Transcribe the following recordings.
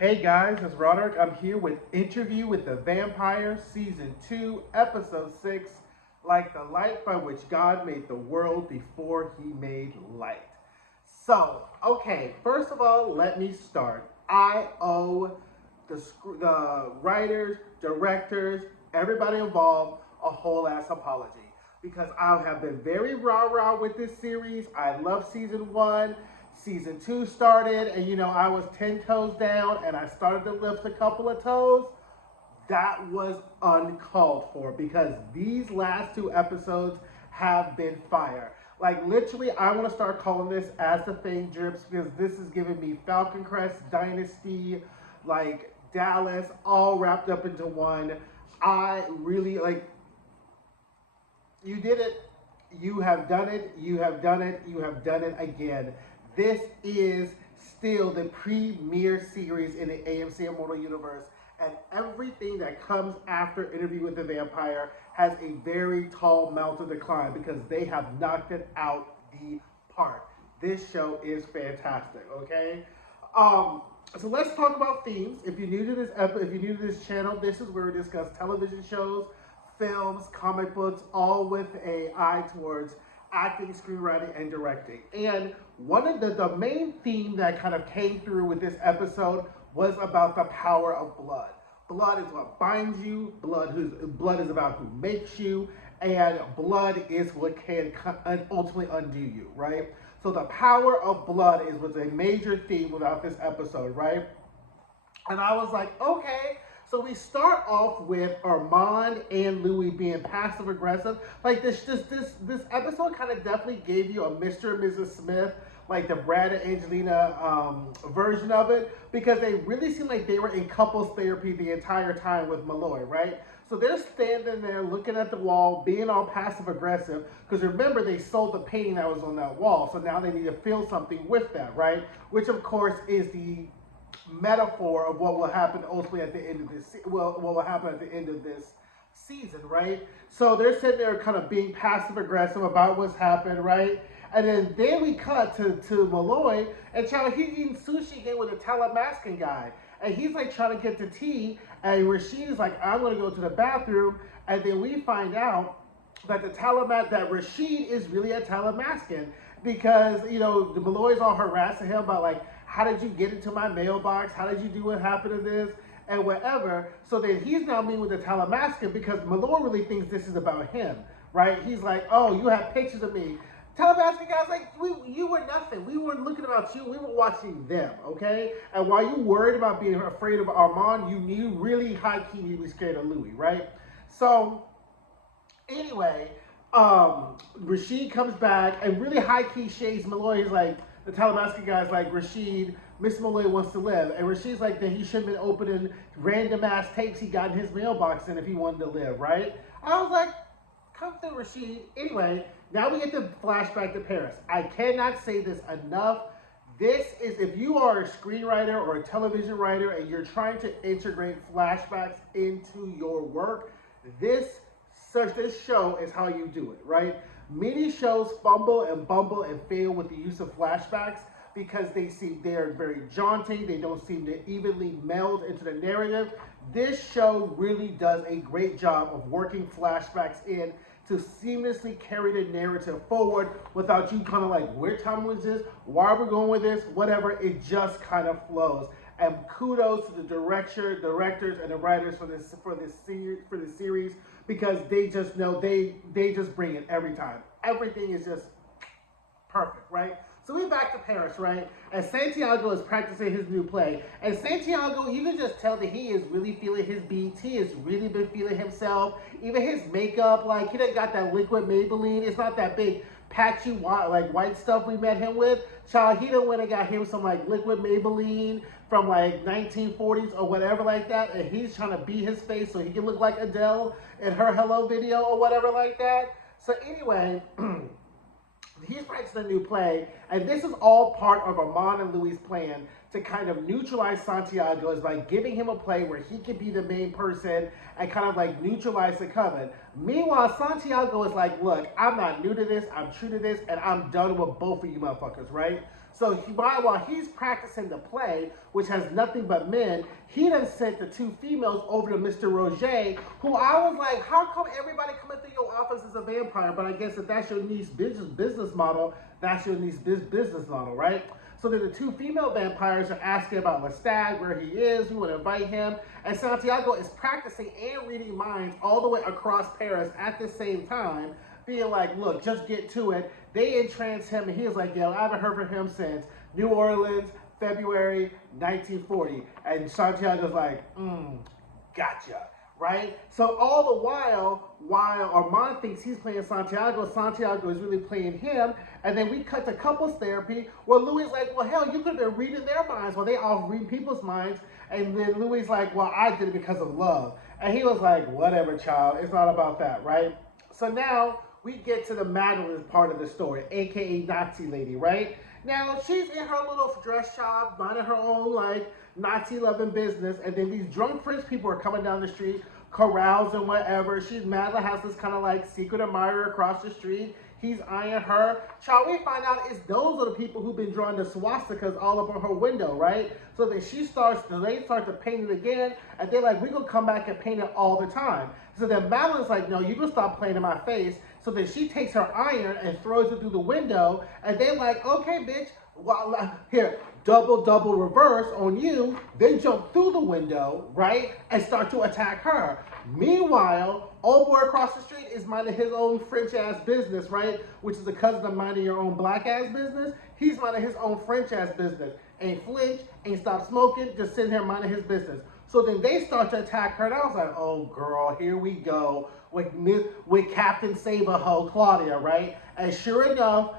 Hey guys, it's Roderick. I'm here with Interview with the Vampire, Season 2, Episode 6, Like the Light by which God made the world before he made light. Okay, first of all, let me start. I owe the writers, directors, everybody involved a whole ass apology because I have been very rah-rah with this series. I love Season 1. Season 2 started, and I was 10 toes down, and I started to lift a couple of toes. That was uncalled for because these last two episodes have been fire. Like, literally, I want to start calling this as the Fang Drips because this is giving me Falcon Crest, Dynasty, like Dallas, all wrapped up into one. I really like. You did it. You have done it. You have done it. You have done it again. This is still the premier series in the AMC Immortal Universe, and everything that comes after Interview with the Vampire has a very tall mountain to climb because they have knocked it out the park. This show is fantastic. Okay, so let's talk about themes. If you're new to this channel, this is where we discuss television shows, films, comic books, all with an eye towards acting, screenwriting, and directing. And one of the main theme that kind of came through with this episode was about the power of blood. Blood is what binds you. Blood is about who makes you, and blood is what can ultimately undo you, right? So the power of blood was a major theme without this episode, right? And I was like, okay. So we start off with Armand and Louis being passive aggressive. Like this episode kind of definitely gave you a Mr. and Mrs. Smith, like the Brad and Angelina version of it, because they really seemed like they were in couples therapy the entire time with Malloy, right? So they're standing there looking at the wall, being all passive aggressive, because remember they sold the painting that was on that wall, so now they need to feel something with that, right? Which of course is the metaphor of what will happen ultimately at the end of this. What will happen at the end of this season, right? So they're sitting there kind of being passive aggressive about what's happened, right? And then we cut to Malloy, and he's eating sushi again with a Talamascan guy, and he's like trying to get to tea, and Rashid is like, I'm going to go to the bathroom, and then we find out that that Rashid is really a Talamascan because the Malloy's all harassing him about like, how did you get into my mailbox? How did you do what happened to this? And whatever. So then he's now meeting with the Talamascan because Malloy really thinks this is about him, right? He's like, oh, you have pictures of me. Talamascan guy's like, you were nothing. We weren't looking about you. We were watching them, okay? And while you worried about being afraid of Armand, you really high-key need to be scared of Louis, right? So anyway, Rashid comes back and really high-key shades Malloy. He's like, the Talamascan guy's like, Rashid, Miss Malloy wants to live. And Rashid's like, that he shouldn't have been opening random ass tapes he got in his mailbox and if he wanted to live, right? I was like, come through, Rashid. Anyway, now we get the flashback to Paris. I cannot say this enough. This is, if you are a screenwriter or a television writer and you're trying to integrate flashbacks into your work, this show is how you do it, right? Many shows fumble and bumble and fail with the use of flashbacks because they are very jaunty. They don't seem to evenly meld into the narrative. This show really does a great job of working flashbacks in to seamlessly carry the narrative forward without you kind of like, where time was this? Why are we going with this? Whatever, it just kind of flows. And kudos to the directors, and the writers for this series because they just know they just bring it every time. Everything is just perfect, right? So we're back to Paris, right? And Santiago is practicing his new play. And Santiago, you can just tell that he is really feeling his beats. He has really been feeling himself. Even his makeup, like he done got that liquid Maybelline. It's not that big patchy white stuff we met him with. Child, he done went and got him some like liquid Maybelline from like 1940s or whatever like that. And he's trying to be his face so he can look like Adele in her Hello video or whatever like that. So anyway, he's practicing a new play, and this is all part of Armand and Louis' plan to kind of neutralize Santiago is by giving him a play where he can be the main person and kind of like neutralize the coven. Meanwhile, Santiago is like, look, I'm not new to this, I'm true to this, and I'm done with both of you motherfuckers, right? So while he's practicing the play, which has nothing but men, he done sent the 2 females over to Mr. Roger, who I was like, how come everybody coming through your office is a vampire? But I guess if that's your niece's business model, that's your niece's business model, right? So then the 2 female vampires are asking about Lestat, where he is, we would invite him. And Santiago is practicing and reading minds all the way across Paris at the same time, being like, look, just get to it. They entrance him, and he was like, yeah, I haven't heard from him since New Orleans, February 1940. And Santiago's like, gotcha. Right? So all the while Armand thinks he's playing Santiago, Santiago is really playing him. And then we cut to couples therapy where Louis is like, well, hell, you could have been reading their minds while they all read people's minds. And then Louis is like, well, I did it because of love. And he was like, whatever, child. It's not about that, right? So now we get to the Madeline part of the story, aka Nazi lady, right? Now she's in her little dress shop, minding her own like Nazi-loving business, and then these drunk French people are coming down the street, carousing, whatever. Madeline has this kind of like secret admirer across the street. He's eyeing her. Child, we find out those are the people who've been drawing the swastikas all up on her window, right? So then they start to paint it again, and they're like, we're gonna come back and paint it all the time. So then Madeline's like, no, you gonna stop playing in my face. So then she takes her iron and throws it through the window, and they're like, okay, bitch, well, here, double reverse on you. They jump through the window, right, and start to attack her. Meanwhile, old boy across the street is minding his own French ass business, right, which is a cousin of minding your own black ass business. He's minding his own French ass business. Ain't flinch, ain't stop smoking, just sitting here minding his business. So then they start to attack her, and I was like, oh girl, here we go with Captain Save-A-Ho, Claudia, right? And sure enough,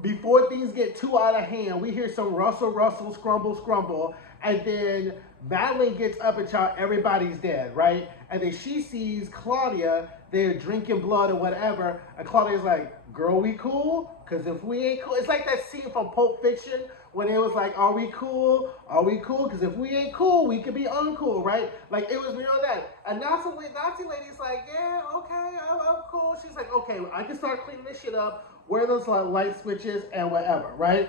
before things get too out of hand, we hear some rustle, scrumble, and then Madeline gets up and shouts, everybody's dead, right? And then she sees Claudia, they're drinking blood or whatever, and Claudia's like, girl, we cool? Because if we ain't cool, it's like that scene from Pulp Fiction when it was like, are we cool? Are we cool? Because if we ain't cool, we could be uncool, right? Like, it was real that. And Nazi lady's like, yeah, okay, I'm cool. She's like, okay, I can start cleaning this shit up, wear those light switches and whatever, right?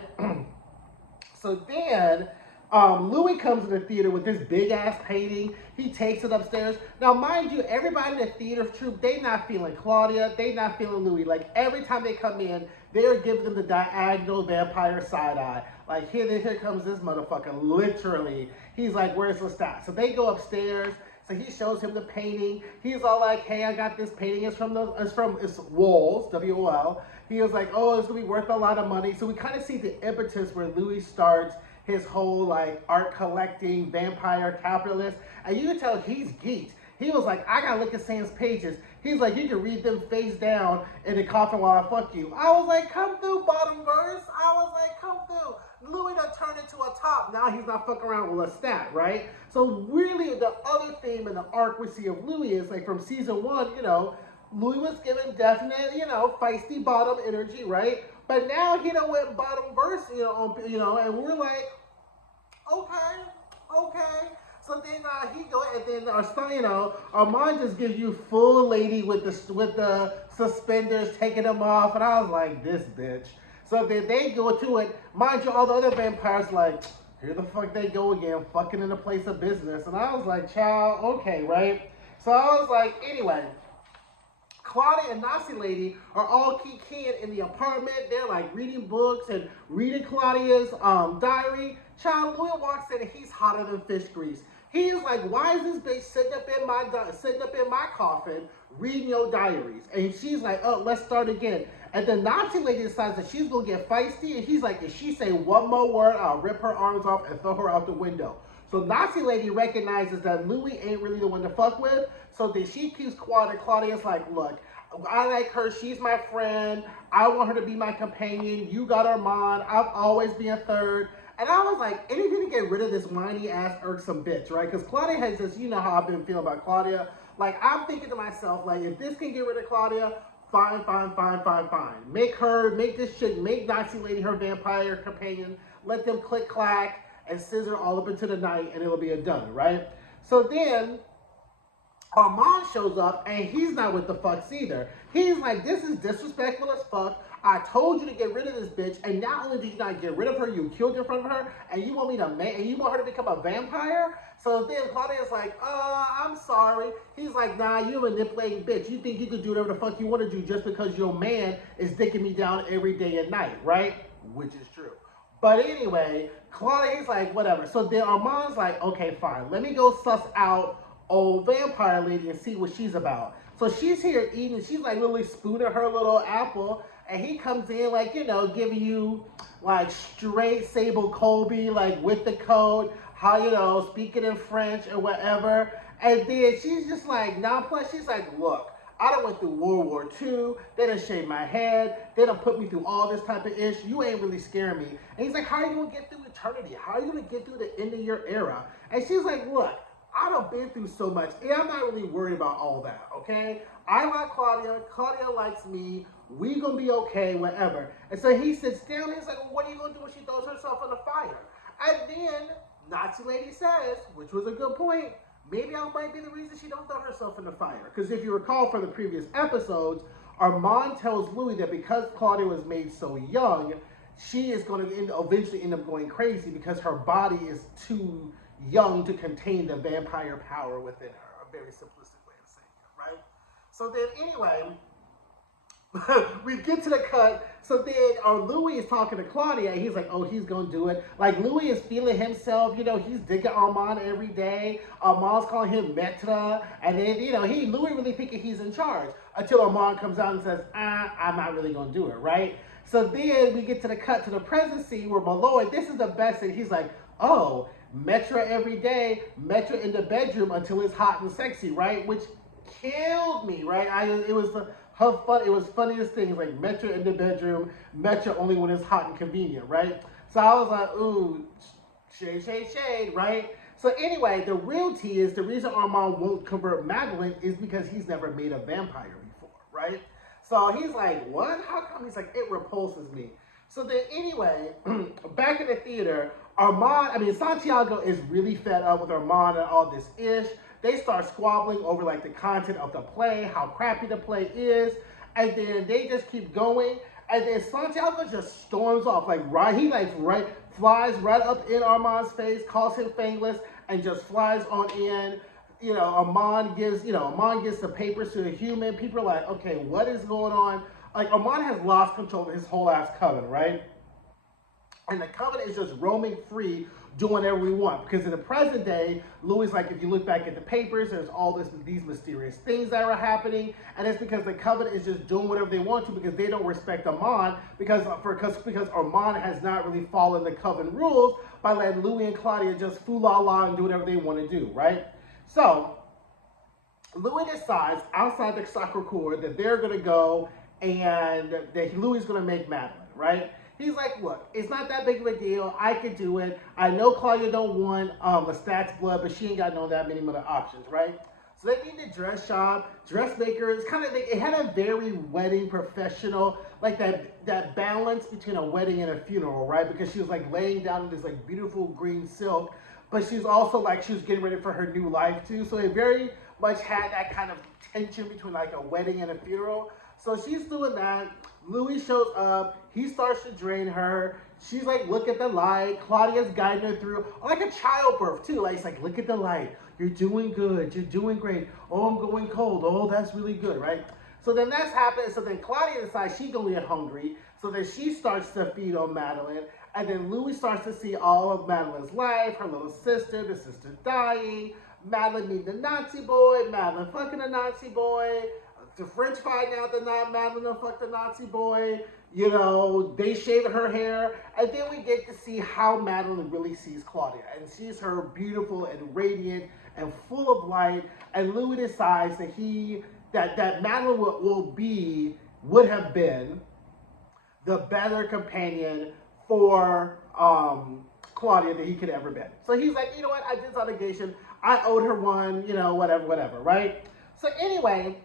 So then Louis comes to the theater with this big ass painting. He takes it upstairs. Now, mind you, everybody in the theater troupe, they not feeling Claudia, they not feeling Louis. Like, every time they come in, they're giving them the diagonal vampire side eye. Like, here comes this motherfucker, literally. He's like, where's Lestat? So they go upstairs. So he shows him the painting. He's all like, hey, I got this painting. It's Walls, W-O-L. He was like, oh, it's gonna be worth a lot of money. So we kind of see the impetus where Louis starts his whole like art collecting, vampire capitalist. And you can tell he's geeked. He was like, I gotta look at Sam's pages. He's like, you can read them face down in the coffin while I fuck you. I was like, come through, bottom verse. I was like, come through. Louis done turned into a top. Now he's not fucking around with Lestat, right? So really the other theme in the arc we see of Louis is like from season 1, you know, Louis was given definite, you know, feisty bottom energy, right? But now he done went bottom verse, and we're like, okay. So then he go, and then Armand just gives you full lady with the suspenders, taking them off, and I was like, this bitch. So then they go to it. Mind you, all the other vampires like, here the fuck they go again, fucking in the place of business. And I was like, child, okay, right? So I was like, anyway, Claudia and Nazi lady are all keying in the apartment. They're like reading books and reading Claudia's diary. Child, Louis walks in and he's hotter than fish grease. He's like, why is this bitch sitting up in my coffin reading your diaries? And she's like, oh, let's start again. And the Nazi lady decides that she's gonna get feisty, and he's like, if she say one more word, I'll rip her arms off and throw her out the window. So Nazi lady recognizes that Louis ain't really the one to fuck with, so then she keeps quiet. Claudia's like, look, I like her, she's my friend, I want her to be my companion, you got Armand, I'll always be a third. And I was like, anything to get rid of this whiny ass irksome bitch, right? Because Claudia has just, you know how I've been feeling about Claudia. Like, I'm thinking to myself, like, if this can get rid of Claudia, fine. Make this shit, make Nazi lady her vampire companion, let them click clack and scissor all up into the night, and it'll be a done, right? So then Armand shows up, and he's not with the fucks either. He's like, this is disrespectful as fuck. I told you to get rid of this bitch, and not only did you not get rid of her, you killed in front of her, and you want me to and you want her to become a vampire? So then Claudia's like, I'm sorry. He's like, nah, you're a manipulating bitch. You think you could do whatever the fuck you want to do just because your man is dicking me down every day and night, right? Which is true. But anyway, Claudia's like, whatever. So then Armand's like, okay, fine. Let me go suss out old vampire lady and see what she's about. So she's here eating. She's like literally spooning her little apple. And he comes in like, giving you like straight Sable Colby, like with the code, how, speaking in French or whatever. And then she's just like, plus she's like, look, I done went through World War II. They done shaved my head. They done put me through all this type of ish. You ain't really scaring me. And he's like, how are you going to get through eternity? How are you going to get through the end of your era? And she's like, look, I done been through so much. And I'm not really worried about all that, okay? I like Claudia. Claudia likes me. We going to be okay, whatever. And so he sits down and he's like, well, what are you going to do when she throws herself in the fire? And then Nazi lady says, which was a good point, maybe I might be the reason she don't throw herself in the fire. Because if you recall from the previous episodes, Armand tells Louis that because Claudia was made so young, she is going to eventually end up going crazy because her body is too young to contain the vampire power within her. A very simplistic way of saying it, right? So then anyway, we get to the cut. So then Louis is talking to Claudia, and he's like, oh, he's going to do it. Like, Louis is feeling himself. He's dicking Armand every day. Armand's calling him Maître. And then, Louis really thinking he's in charge until Armand comes out and says, I'm not really going to do it, right? So then we get to the cut to the present scene where Malloy, this is the best thing. He's like, oh, Maître every day, Maître in the bedroom until it's hot and sexy, right? Which killed me, right? It was funniest thing. It's like Maître in the bedroom, Maître only when it's hot and convenient, right? So I was like, ooh, shade, right? So anyway, the real tea is the reason Armand won't convert Madeline is because he's never made a vampire before, right? So he's like, what? How come? He's like, it repulses me. So then anyway, back in the theater, Santiago is really fed up with Armand and all this ish. They start squabbling over like the content of the play, how crappy the play is, and then they just keep going. And then Santiago just storms off, flies right up in Armand's face, calls him fangless, and just flies on in. Armand gives the papers to the human. People are like, okay, what is going on? Like, Armand has lost control of his whole ass coven, right? And the coven is just roaming free, doing whatever we want. Because in the present day, Louis, like, if you look back at the papers, there's all these mysterious things that are happening. And it's because the coven is just doing whatever they want to because they don't respect Armand. Because Armand has not really followed the coven rules by letting Louis and Claudia just fool la la and do whatever they want to do, right? So, Louis decides outside the soccer court that they're going to go and that Louis is going to make Madeline, right? He's like, look, it's not that big of a deal. I can do it. I know Claudia don't want Lestat's blood, but she ain't got that many other options, right? So they need the dress shop, dressmaker. It had a very wedding professional, like that balance between a wedding and a funeral, right? Because she was like laying down in this like beautiful green silk, but she's also like she was getting ready for her new life too. So it very much had that kind of tension between like a wedding and a funeral. So she's doing that. Louis shows up. He starts to drain her. She's like, look at the light. Claudia's guiding her through. Like a childbirth, too. Like, it's like, look at the light. You're doing good. You're doing great. Oh, I'm going cold. Oh, that's really good, right? So then that's happened. So then Claudia decides she's going to get hungry. So then she starts to feed on Madeline. And then Louis starts to see all of Madeline's life. Her little sister, the sister dying. Madeline meeting the Nazi boy. Madeline fucking a Nazi boy. The French finding out that Madeline fucked the Nazi boy. They shaved her hair. And then we get to see how Madeline really sees Claudia. And sees her beautiful and radiant and full of light. And Louis decides that Madeline would have been the better companion for Claudia than he could ever been. So he's like, you know what? I did this obligation. I owed her one, whatever, right? So anyway,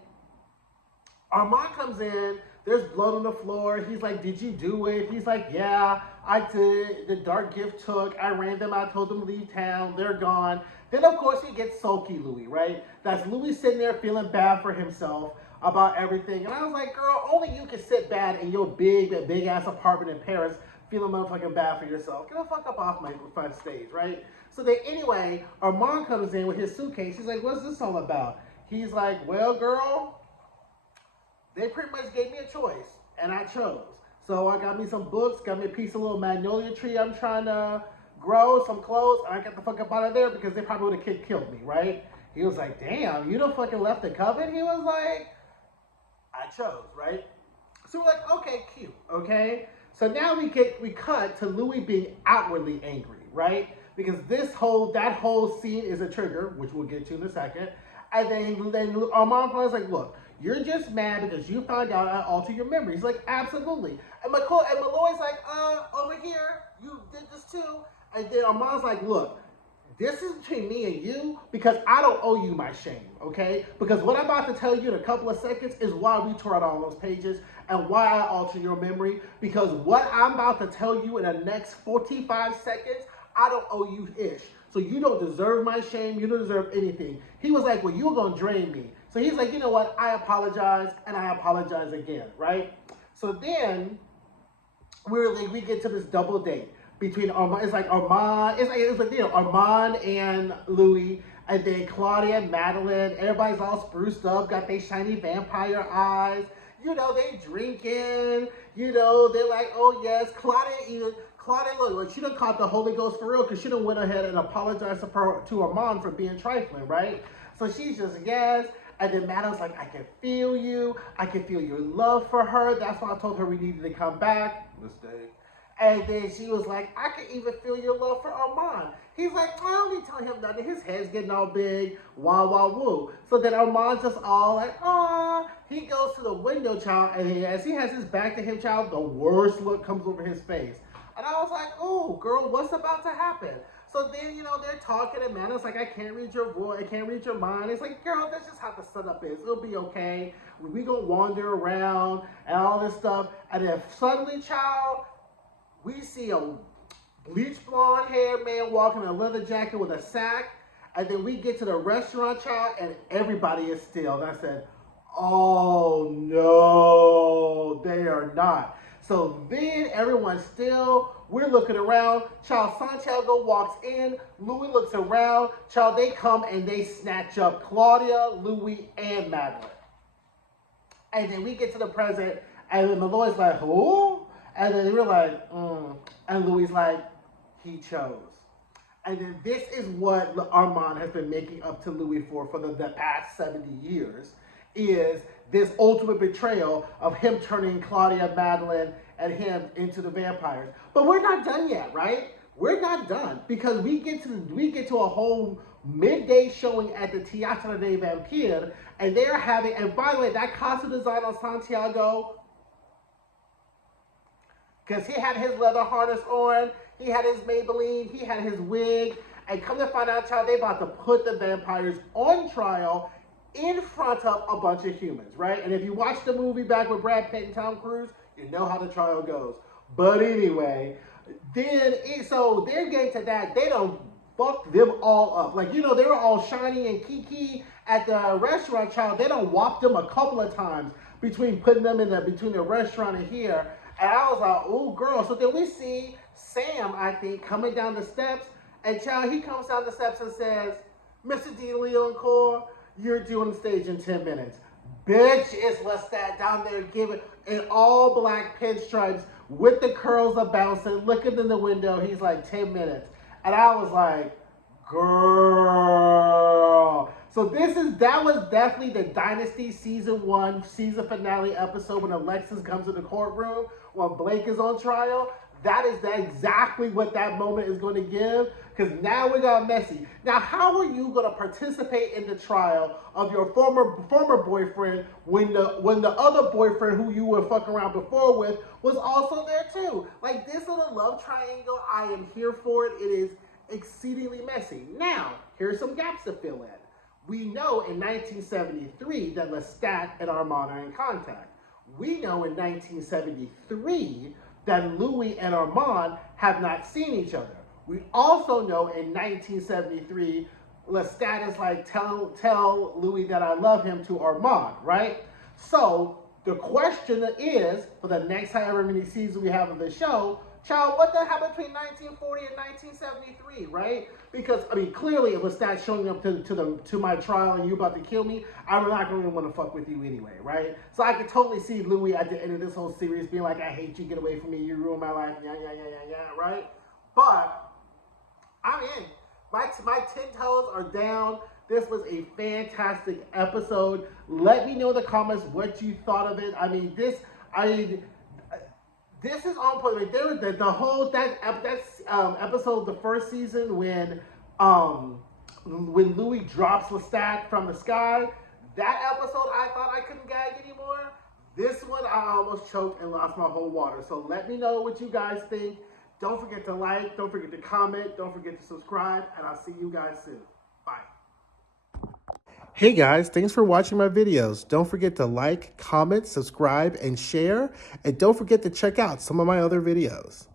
Armand comes in, there's blood on the floor. He's like, did you do it? He's like, yeah, I did. The dark gift took. I ran them. I told them to leave town. They're gone. Then, of course, he gets sulky Louis, right? That's Louis sitting there feeling bad for himself. about everything. And I was like, girl, only you can sit bad in your big ass apartment in Paris feeling motherfucking bad for yourself. Get the fuck up off my front stage, right? So then anyway, Armand comes in with his suitcase. He's like, what's this all about? He's like, well, girl, they pretty much gave me a choice, and I chose. So I got me some books, got me a piece of little magnolia tree I'm trying to grow, some clothes, and I got the fuck up out of there because they probably would have killed me, right? He was like, damn, you done fucking left the coven? He was like, I chose, right? So we're like, okay, cute, okay? So now we cut to Louis being outwardly angry, right? Because that whole scene is a trigger, which we'll get to in a second. And then Armand was like, look, you're just mad because you found out I altered your memory. He's like, absolutely. And Malloy's like, over here, you did this too. And then Armand's like, look, this is between me and you because I don't owe you my shame, okay? Because what I'm about to tell you in a couple of seconds is why we tore out all those pages and why I altered your memory. Because what I'm about to tell you in the next 45 seconds, I don't owe you ish. So you don't deserve my shame. You don't deserve anything. He was like, well, you're going to drain me. So he's like, you know what? I apologize, and I apologize again, right? So then we get to this double date between Armand. It's like Armand. It's like Armand and Louis, and then Claudia and Madeline. Everybody's all spruced up, got their shiny vampire eyes. You know, they drinking. You know, they're like, oh yes, Claudia, look, like she done caught the Holy Ghost for real because she done went ahead and apologized to Armand for being trifling, right? So she's just, yes. And then Madeline's like, I can feel you. I can feel your love for her. That's why I told her we needed to come back. Mistake. And then she was like, I can even feel your love for Armand. He's like, I don't need to tell him nothing. His head's getting all big. Wah, wah, woo. So then Armand's just all like, aw. He goes to the window, child. And as he has his back to him, child, the worst look comes over his face. And I was like, oh, girl, what's about to happen? So then, you know, they're talking, and Madeline's like, I can't read your voice, I can't read your mind. It's like, girl, that's just how the setup is. It'll be okay. We gonna wander around and all this stuff. And then suddenly, child, we see a bleach blonde haired man walking in a leather jacket with a sack. And then we get to the restaurant, child, and everybody is still. And I said, oh no, they are not. So then everyone's still, we're looking around, child, Santiago walks in, Louis looks around, child, they come and they snatch up Claudia, Louis, and Madeline. And then we get to the present, and then Malloy's like, who? And then we're like, and Louis like, he chose. And then this is what Armand has been making up to Louis for the past 70 years, is this ultimate betrayal of him turning Claudia, Madeline, and him into the vampires. But we're not done yet, right? We're not done because we get to a whole midday showing at the Teatro de Vampire, and they're having, and by the way, that costume design on Santiago, because he had his leather harness on, he had his Maybelline, he had his wig, and come to find out, child, they about to put the vampires on trial in front of a bunch of humans, right? And if you watch the movie back with Brad Pitt and Tom Cruise, you know how the trial goes. But anyway, so they're getting to that. They don't fuck them all up. Like, you know, they were all shiny and kiki at the restaurant, child. They don't whop them a couple of times between putting them between the restaurant and here. And I was like, oh, girl. So then we see Sam, I think, coming down the steps. And, child, he comes down the steps and says, Mr. D. Leoncourt, you're doing the stage in 10 minutes. Bitch is Lestat down there giving in all black pinstripes with the curls a bouncing, looking in the window. He's like, 10 minutes. And I was like, girl. So that was definitely the Dynasty season 1, season finale episode when Alexis comes to the courtroom when Blake is on trial. That is exactly what that moment is going to give, because now we got messy. Now, how are you going to participate in the trial of your former boyfriend when the other boyfriend who you were fucking around before with was also there too? Like, this little love triangle, I am here for it. It is exceedingly messy. Now, here's some gaps to fill in. We know in 1973 that Lestat and Armand are in contact. We know in 1973 that Louis and Armand have not seen each other. We also know in 1973, Lestat is like, tell Louis that I love him to Armand, right? So the question is, for the next however many seasons we have of the show, child, what the hell between 1940 and 1973, right? Because I mean, clearly, if Lestat showing up to my trial and you about to kill me, I'm not going to want to fuck with you anyway, right? So I could totally see Louis at the end of this whole series being like, "I hate you, get away from me, you ruined my life, right?" But I'm in. My 10 toes are down. This was a fantastic episode. Let me know in the comments what you thought of it. I mean, this is on point. Like, there was the whole episode of the first season when Louis drops Lestat from the sky. That episode, I thought I couldn't gag anymore. This one, I almost choked and lost my whole water. So let me know what you guys think. Don't forget to like, don't forget to comment, don't forget to subscribe, and I'll see you guys soon. Bye. Hey guys, thanks for watching my videos. Don't forget to like, comment, subscribe, and share. And don't forget to check out some of my other videos.